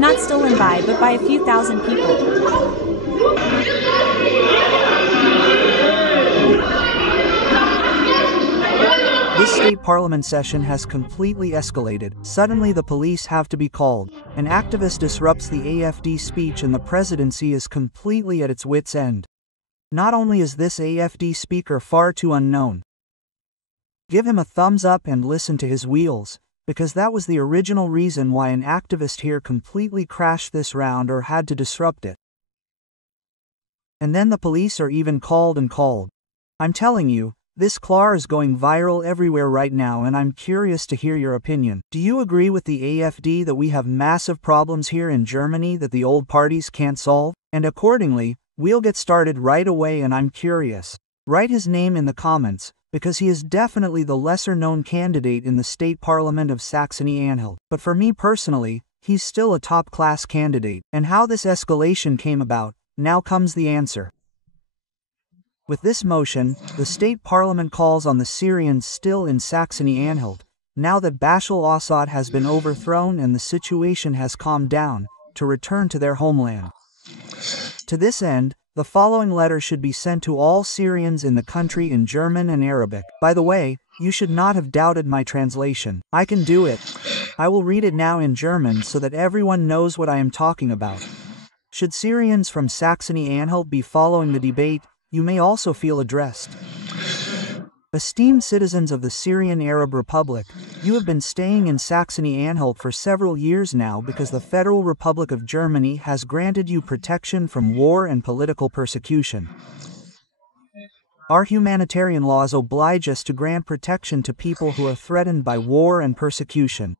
Not stolen by, but by a few thousand people. This state parliament session has completely escalated. Suddenly the police have to be called. An activist disrupts the AFD speech and the presidency is completely at its wit's end. Not only is this AFD speaker far too unknown. Give him a thumbs up and listen to his wheels, because that was the original reason why an activist here completely crashed this round or had to disrupt it. And then the police are even called and called. I'm telling you, this CLAR is going viral everywhere right now and I'm curious to hear your opinion. Do you agree with the AFD that we have massive problems here in Germany that the old parties can't solve? And accordingly, we'll get started right away and I'm curious. Write his name in the comments, because he is definitely the lesser-known candidate in the state parliament of Saxony-Anhalt. But for me personally, he's still a top-class candidate. And how this escalation came about, now comes the answer. With this motion, the state parliament calls on the Syrians still in Saxony-Anhalt, now that Bashar al-Assad has been overthrown and the situation has calmed down, to return to their homeland. To this end, the following letter should be sent to all Syrians in the country in German and Arabic. By the way, you should not have doubted my translation. I can do it. I will read it now in German so that everyone knows what I am talking about. Should Syrians from Saxony-Anhalt be following the debate, you may also feel addressed. Esteemed citizens of the Syrian Arab Republic, you have been staying in Saxony-Anhalt for several years now because the Federal Republic of Germany has granted you protection from war and political persecution. Our humanitarian laws oblige us to grant protection to people who are threatened by war and persecution.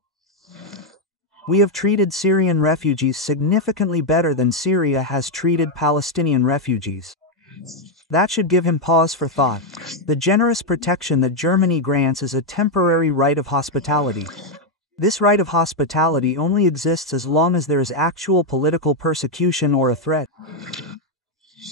We have treated Syrian refugees significantly better than Syria has treated Palestinian refugees. That should give him pause for thought. The generous protection that Germany grants is a temporary right of hospitality. This right of hospitality only exists as long as there is actual political persecution or a threat.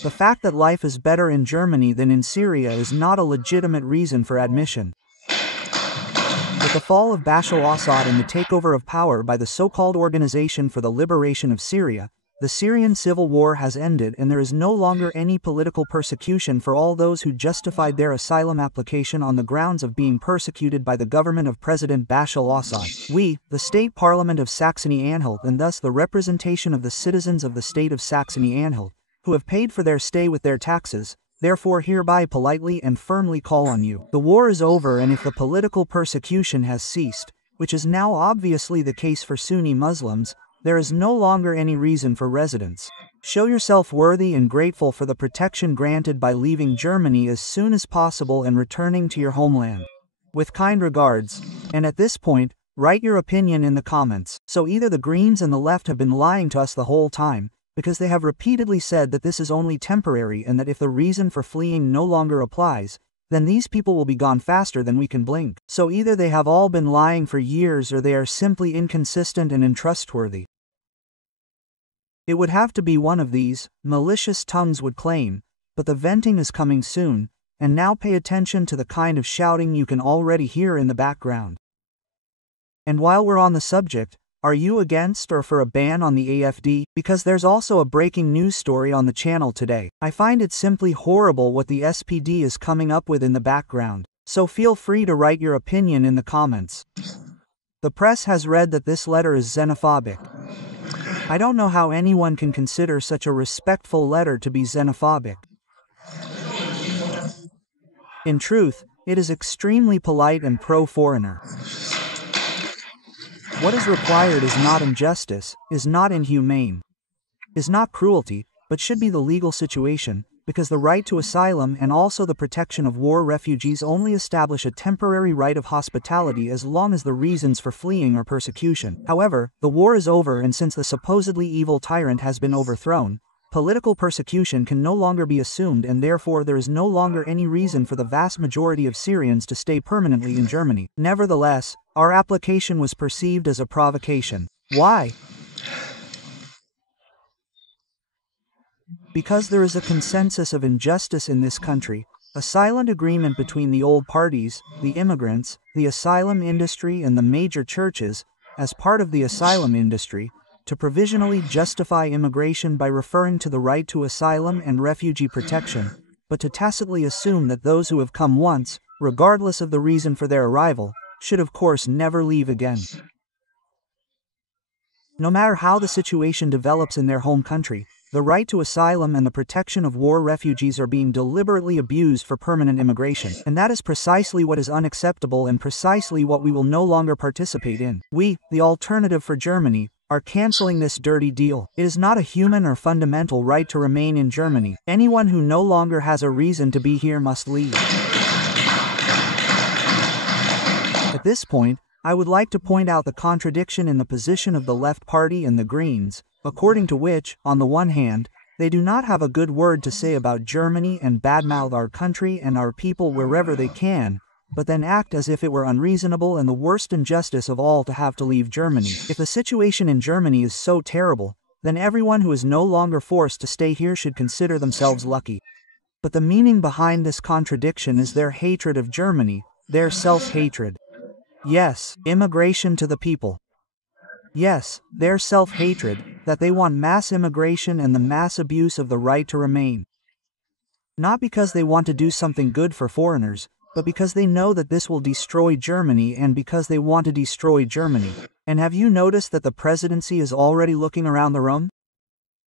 The fact that life is better in Germany than in Syria is not a legitimate reason for admission. With the fall of Bashar al-Assad and the takeover of power by the so-called Organization for the Liberation of Syria, the Syrian civil war has ended and there is no longer any political persecution for all those who justified their asylum application on the grounds of being persecuted by the government of President Bashar al-Assad. We, the State Parliament of Saxony-Anhalt and thus the representation of the citizens of the state of Saxony-Anhalt, who have paid for their stay with their taxes, therefore hereby politely and firmly call on you. The war is over and if the political persecution has ceased, which is now obviously the case for Sunni Muslims, there is no longer any reason for residence. Show yourself worthy and grateful for the protection granted by leaving Germany as soon as possible and returning to your homeland. With kind regards, and at this point, write your opinion in the comments. So either the Greens and the left have been lying to us the whole time, because they have repeatedly said that this is only temporary and that if the reason for fleeing no longer applies, then these people will be gone faster than we can blink. So either they have all been lying for years or they are simply inconsistent and untrustworthy. It would have to be one of these, malicious tongues would claim, but the venting is coming soon, and now pay attention to the kind of shouting you can already hear in the background. And while we're on the subject, are you against or for a ban on the AFD? Because there's also a breaking news story on the channel today. I find it simply horrible what the SPD is coming up with in the background, so feel free to write your opinion in the comments. The press has read that this letter is xenophobic. I don't know how anyone can consider such a respectful letter to be xenophobic. In truth, it is extremely polite and pro-foreigner. What is required is not injustice, is not inhumane, is not cruelty, but should be the legal situation, because the right to asylum and also the protection of war refugees only establish a temporary right of hospitality as long as the reasons for fleeing are persecution. However, the war is over and since the supposedly evil tyrant has been overthrown, political persecution can no longer be assumed and therefore there is no longer any reason for the vast majority of Syrians to stay permanently in Germany. Nevertheless, our application was perceived as a provocation. Why? Because there is a consensus of injustice in this country, a silent agreement between the old parties, the immigrants, the asylum industry and the major churches, as part of the asylum industry, to provisionally justify immigration by referring to the right to asylum and refugee protection, but to tacitly assume that those who have come once, regardless of the reason for their arrival, should of course never leave again. No matter how the situation develops in their home country, the right to asylum and the protection of war refugees are being deliberately abused for permanent immigration, and that is precisely what is unacceptable and precisely what we will no longer participate in. We, the Alternative for Germany, are canceling this dirty deal. It is not a human or fundamental right to remain in Germany. Anyone who no longer has a reason to be here must leave. At this point, I would like to point out the contradiction in the position of the Left Party and the Greens, according to which, on the one hand, they do not have a good word to say about Germany and badmouth our country and our people wherever they can, but then act as if it were unreasonable and the worst injustice of all to have to leave Germany. If the situation in Germany is so terrible, then everyone who is no longer forced to stay here should consider themselves lucky. But the meaning behind this contradiction is their hatred of Germany, their self-hatred. Yes, immigration to the people. Yes, their self-hatred, that they want mass immigration and the mass abuse of the right to remain. Not because they want to do something good for foreigners, but because they know that this will destroy Germany and because they want to destroy Germany. And have you noticed that the presidency is already looking around the room?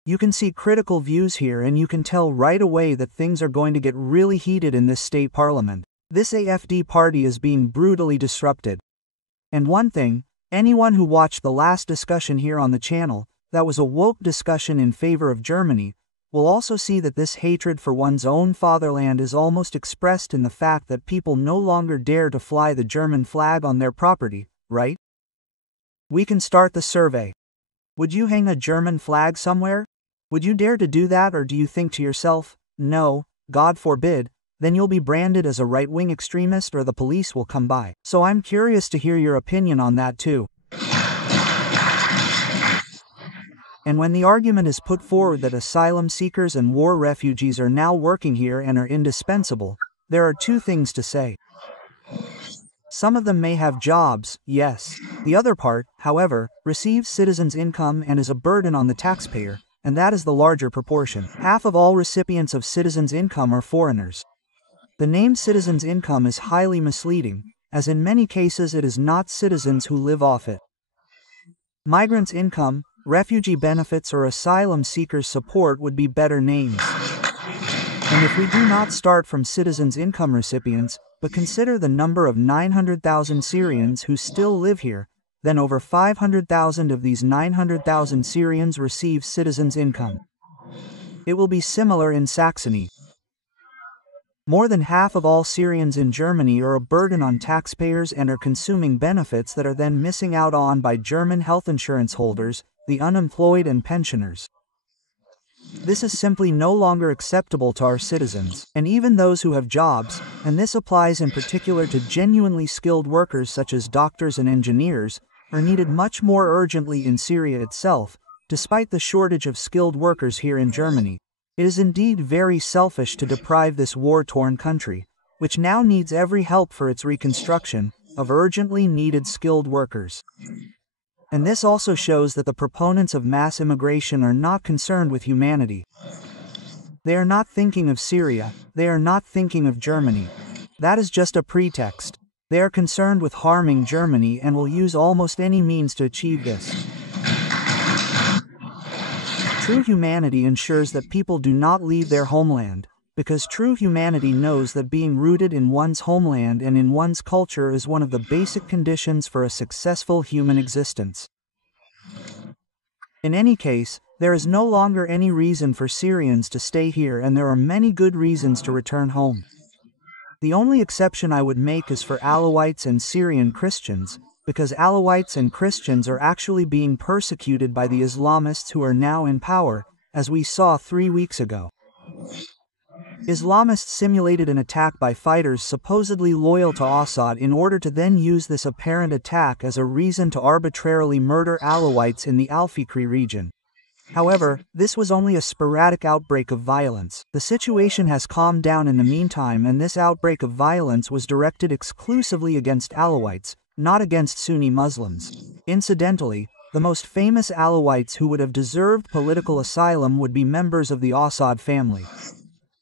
You can see critical views here and you can tell right away that things are going to get really heated in this state parliament. This AFD party is being brutally disrupted. And one thing, anyone who watched the last discussion here on the channel, that was a woke discussion in favor of Germany, will also see that this hatred for one's own fatherland is almost expressed in the fact that people no longer dare to fly the German flag on their property, right? We can start the survey. Would you hang a German flag somewhere? Would you dare to do that, or do you think to yourself, no, God forbid, then you'll be branded as a right-wing extremist or the police will come by? So I'm curious to hear your opinion on that too. And when the argument is put forward that asylum seekers and war refugees are now working here and are indispensable, there are two things to say. Some of them may have jobs, yes. The other part, however, receives citizens' income and is a burden on the taxpayer, and that is the larger proportion. Half of all recipients of citizens' income are foreigners. The name citizens' income is highly misleading, as in many cases it is not citizens who live off it. Migrants' income, refugee benefits or asylum seekers' support would be better names. And if we do not start from citizens' income recipients, but consider the number of 900,000 Syrians who still live here, then over 500,000 of these 900,000 Syrians receive citizens' income. It will be similar in Saxony. More than half of all Syrians in Germany are a burden on taxpayers and are consuming benefits that are then missing out on by German health insurance holders, the unemployed and pensioners. This is simply no longer acceptable to our citizens, and even those who have jobs, and this applies in particular to genuinely skilled workers such as doctors and engineers, are needed much more urgently in Syria itself, despite the shortage of skilled workers here in Germany. It is indeed very selfish to deprive this war-torn country, which now needs every help for its reconstruction, of urgently needed skilled workers. And this also shows that the proponents of mass immigration are not concerned with humanity. They are not thinking of Syria, they are not thinking of Germany. That is just a pretext. They are concerned with harming Germany and will use almost any means to achieve this. True humanity ensures that people do not leave their homeland, because true humanity knows that being rooted in one's homeland and in one's culture is one of the basic conditions for a successful human existence. In any case, there is no longer any reason for Syrians to stay here, and there are many good reasons to return home. The only exception I would make is for Alawites and Syrian Christians, because Alawites and Christians are actually being persecuted by the Islamists who are now in power, as we saw 3 weeks ago. Islamists simulated an attack by fighters supposedly loyal to Assad in order to then use this apparent attack as a reason to arbitrarily murder Alawites in the Al-Fikri region. However, this was only a sporadic outbreak of violence. The situation has calmed down in the meantime, and this outbreak of violence was directed exclusively against Alawites, not against Sunni Muslims. Incidentally, The most famous Alawites who would have deserved political asylum would be members of the Assad family.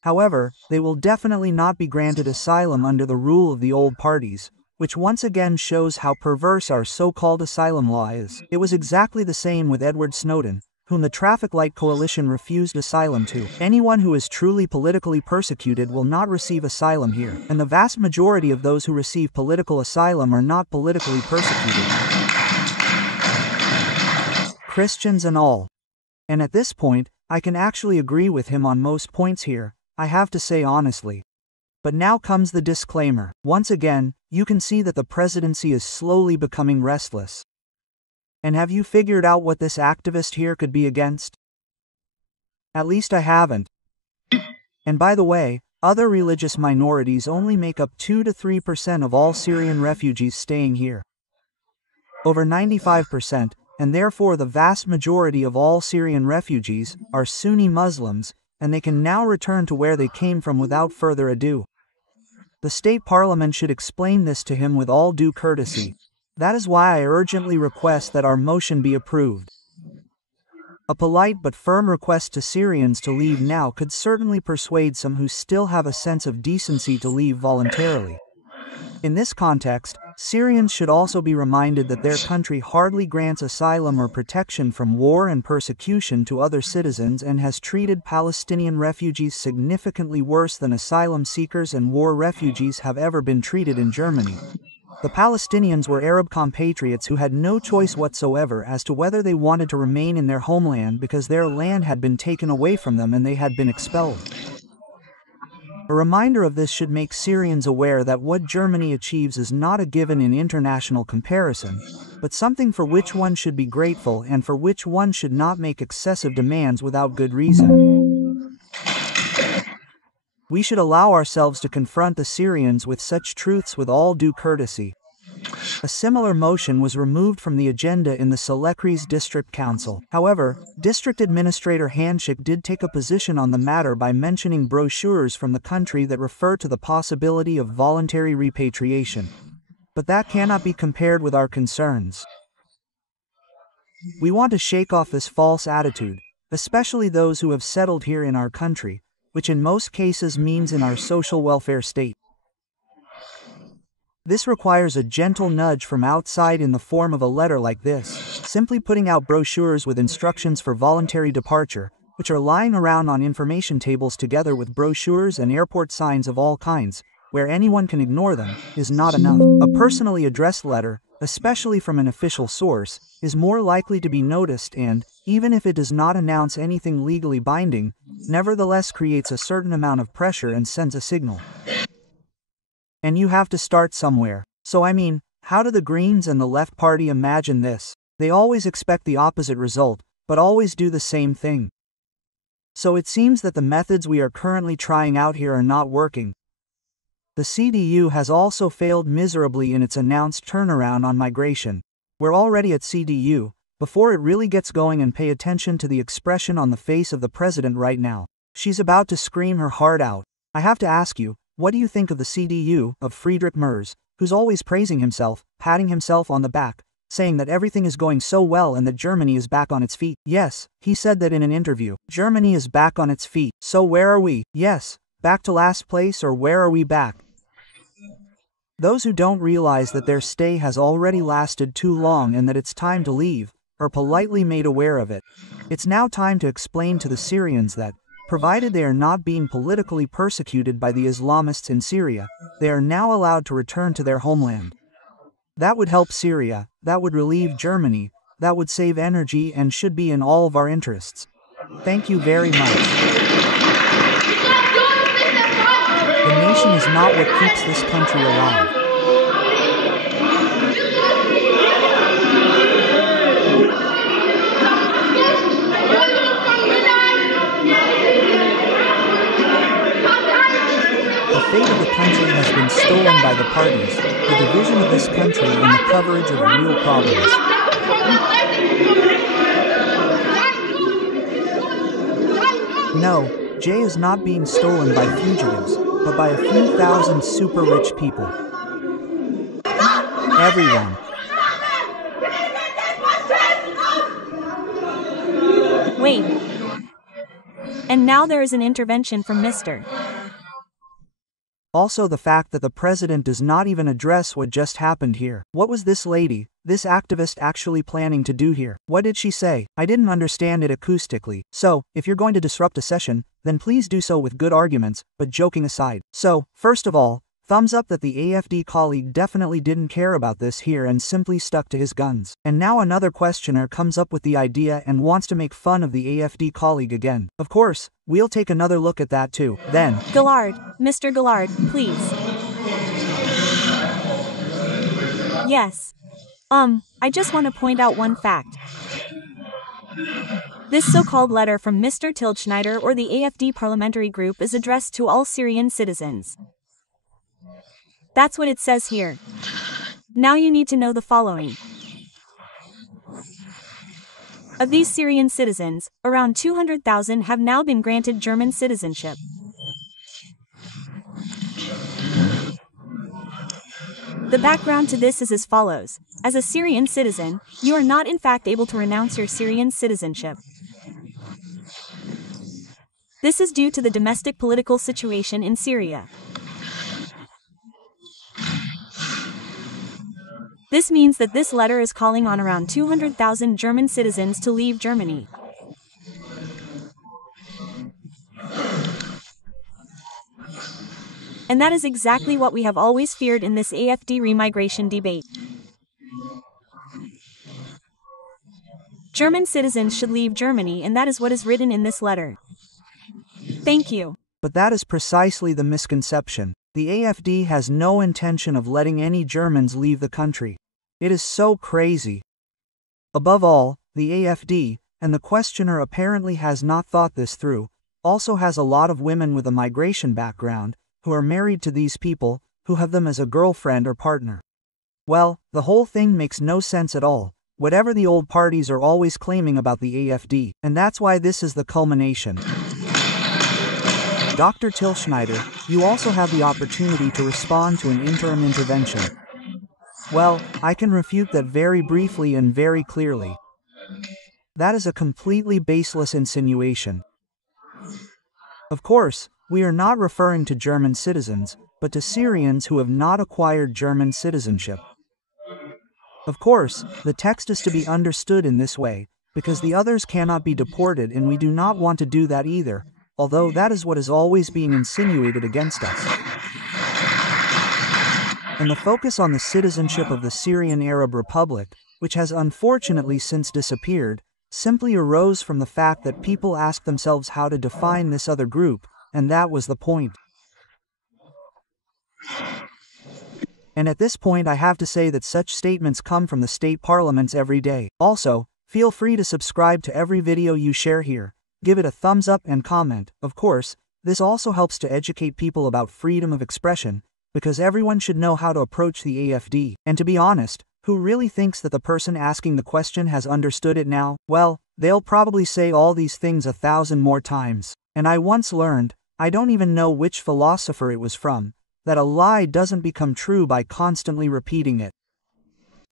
However, they will definitely not be granted asylum under the rule of the old parties, which once again shows how perverse our so-called asylum law is. It was exactly the same with Edward Snowden, whom the Traffic Light Coalition refused asylum to. Anyone who is truly politically persecuted will not receive asylum here, and the vast majority of those who receive political asylum are not politically persecuted. Christians and all. And at this point, I can actually agree with him on most points here, I have to say honestly. But now comes the disclaimer. Once again, you can see that the presidency is slowly becoming restless. And have you figured out what this activist here could be against? At least I haven't. And by the way, other religious minorities only make up 2 to 3% of all Syrian refugees staying here. Over 95%, and therefore the vast majority of all Syrian refugees, are Sunni Muslims, and they can now return to where they came from without further ado. The state parliament should explain this to him with all due courtesy. That is why I urgently request that our motion be approved. A polite but firm request to Syrians to leave now could certainly persuade some who still have a sense of decency to leave voluntarily. In this context, Syrians should also be reminded that their country hardly grants asylum or protection from war and persecution to other citizens and has treated Palestinian refugees significantly worse than asylum seekers and war refugees have ever been treated in Germany. The Palestinians were Arab compatriots who had no choice whatsoever as to whether they wanted to remain in their homeland because their land had been taken away from them and they had been expelled. A reminder of this should make Syrians aware that what Germany achieves is not a given in international comparison, but something for which one should be grateful and for which one should not make excessive demands without good reason. We should allow ourselves to confront the Syrians with such truths with all due courtesy. A similar motion was removed from the agenda in the Salekries District Council. However, District Administrator Hanschik did take a position on the matter by mentioning brochures from the country that refer to the possibility of voluntary repatriation. But that cannot be compared with our concerns. We want to shake off this false attitude, especially those who have settled here in our country, which in most cases means in our social welfare state. This requires a gentle nudge from outside in the form of a letter like this, simply putting out brochures with instructions for voluntary departure, which are lying around on information tables together with brochures and airport signs of all kinds, where anyone can ignore them, is not enough. A personally addressed letter, especially from an official source, is more likely to be noticed and, even if it does not announce anything legally binding, nevertheless creates a certain amount of pressure and sends a signal. And you have to start somewhere. So I mean, how do the Greens and the Left Party imagine this? They always expect the opposite result, but always do the same thing. So it seems that the methods we are currently trying out here are not working. The CDU has also failed miserably in its announced turnaround on migration. We're already at CDU, before it really gets going, and pay attention to the expression on the face of the president right now. She's about to scream her heart out. I have to ask you, what do you think of the CDU, of Friedrich Merz, who's always praising himself, patting himself on the back, saying that everything is going so well and that Germany is back on its feet? Yes, he said that in an interview. Germany is back on its feet. So where are we? Yes, back to last place, or where are we back? Those who don't realize that their stay has already lasted too long and that it's time to leave, are politely made aware of it. It's now time to explain to the Syrians that, provided they are not being politically persecuted by the Islamists in Syria, they are now allowed to return to their homeland. That would help Syria, that would relieve Germany, that would save energy and should be in all of our interests. Thank you very much. The nation is not what keeps this country alive. The fate of the country has been stolen by the parties, the division of this country and the coverage of real problems. No, Jay is not being stolen by fugitives, but by a few thousand super rich people. Everyone. Wait. And now there is an intervention from Mr. Also the fact that the president does not even address what just happened here. What was this lady, this activist actually planning to do here? What did she say? I didn't understand it acoustically. So, if you're going to disrupt a session, then please do so with good arguments, but joking aside. So, first of all, thumbs up that the AFD colleague definitely didn't care about this here and simply stuck to his guns. And now another questioner comes up with the idea and wants to make fun of the AFD colleague again. Of course, we'll take another look at that too. Then, Gillard, Mr. Gillard, please. Yes. I just want to point out one fact. This so-called letter from Mr. Tildschneider or the AFD parliamentary group is addressed to all Syrian citizens. That's what it says here. Now you need to know the following. Of these Syrian citizens, around 200,000 have now been granted German citizenship. The background to this is as follows. As a Syrian citizen, you are not in fact able to renounce your Syrian citizenship. This is due to the domestic political situation in Syria. This means that this letter is calling on around 200,000 German citizens to leave Germany. And that is exactly what we have always feared in this AFD remigration debate. German citizens should leave Germany, and that is what is written in this letter. Thank you. But that is precisely the misconception. The AFD has no intention of letting any Germans leave the country. It is so crazy. Above all, the AFD, and the questioner apparently has not thought this through, also has a lot of women with a migration background, who are married to these people, who have them as a girlfriend or partner. Well, the whole thing makes no sense at all, whatever the old parties are always claiming about the AFD, and that's why this is the culmination. Dr. Tildschneider, you also have the opportunity to respond to an interim intervention. Well, I can refute that very briefly and very clearly. That is a completely baseless insinuation. Of course, we are not referring to German citizens, but to Syrians who have not acquired German citizenship. Of course, the text is to be understood in this way, because the others cannot be deported and we do not want to do that either, although that is what is always being insinuated against us. And the focus on the citizenship of the Syrian Arab Republic, which has unfortunately since disappeared, simply arose from the fact that people asked themselves how to define this other group, and that was the point. And at this point I have to say that such statements come from the state parliaments every day. Also, feel free to subscribe to every video you share here, give it a thumbs up and comment. Of course, this also helps to educate people about freedom of expression, because everyone should know how to approach the AFD. And to be honest, who really thinks that the person asking the question has understood it now? Well, they'll probably say all these things 1,000 more times. And I once learned, I don't even know which philosopher it was from, that a lie doesn't become true by constantly repeating it.